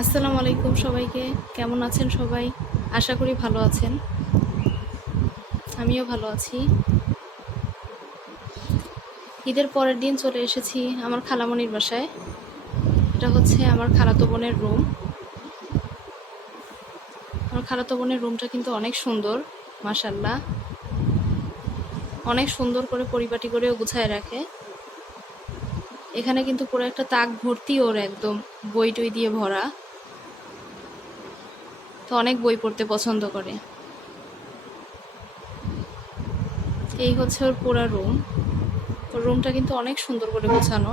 আসসালামু আলাইকুম সবাইকে। কেমন আছেন সবাই? আশা করি ভালো আছেন। আমিও ভালো আছি। ঈদের পরের দিন চলে এসেছি আমার খালামণির বাসায়। এটা হচ্ছে আমার খালাতো বোনের রুম। আমার খালাতো বোনের রুমটা কিন্তু অনেক সুন্দর, মাশাআল্লাহ। অনেক সুন্দর করে পরিপাটি করেও গুছায় রাখে। এখানে কিন্তু পুরো একটা তাক ভর্তি ওর একদম বই টই দিয়ে ভরা। তো অনেক বই পড়তে পছন্দ করে। এই হচ্ছে ওর পুরা রুম। ওর রুমটা কিন্তু অনেক সুন্দর করে গোছানো।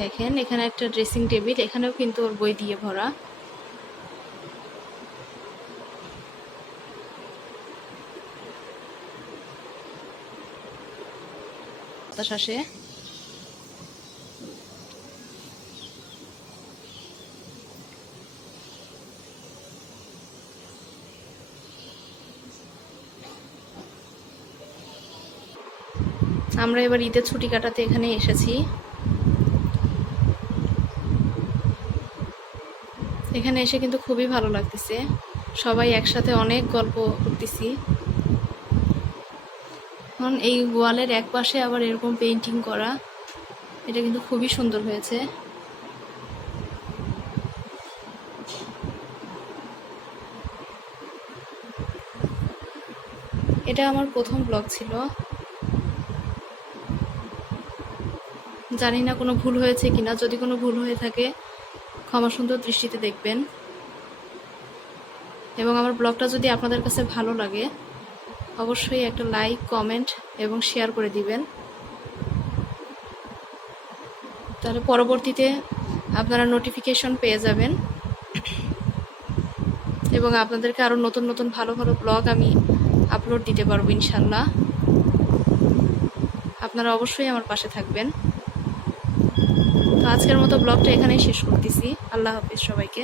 দেখেন এখানে একটা ড্রেসিং টেবিল, এখানেও কিন্তু ওর বই দিয়ে ভরা। বাতাস আসে। আমরা এবার ঈদের ছুটি কাটাতে এখানে এসেছি। এখানে এসে কিন্তু খুবই ভালো লাগতেছে। সবাই একসাথে অনেক গল্প করতেছি। এখন এই ওয়ালের এক পাশে আবার এরকম পেইন্টিং করা, এটা কিন্তু খুবই সুন্দর হয়েছে। এটা আমার প্রথম ব্লগ ছিল। জানি না কোনো ভুল হয়েছে কিনা, যদি কোনো ভুল হয়ে থাকে ক্ষমা সুন্দর দৃষ্টিতে দেখবেন। এবং আমার ব্লগটা যদি আপনাদের কাছে ভালো লাগে অবশ্যই একটা লাইক, কমেন্ট এবং শেয়ার করে দিবেন। তাহলে পরবর্তীতে আপনারা নোটিফিকেশন পেয়ে যাবেন এবং আপনাদেরকে আরও নতুন নতুন ভালো ভালো ব্লগ আমি আপলোড দিতে পারবো ইনশাল্লাহ। আপনারা অবশ্যই আমার পাশে থাকবেন। তো আজকের মতো ব্লগটা এখানেই শেষ করতেছি। আল্লাহ হাফিজ সবাইকে।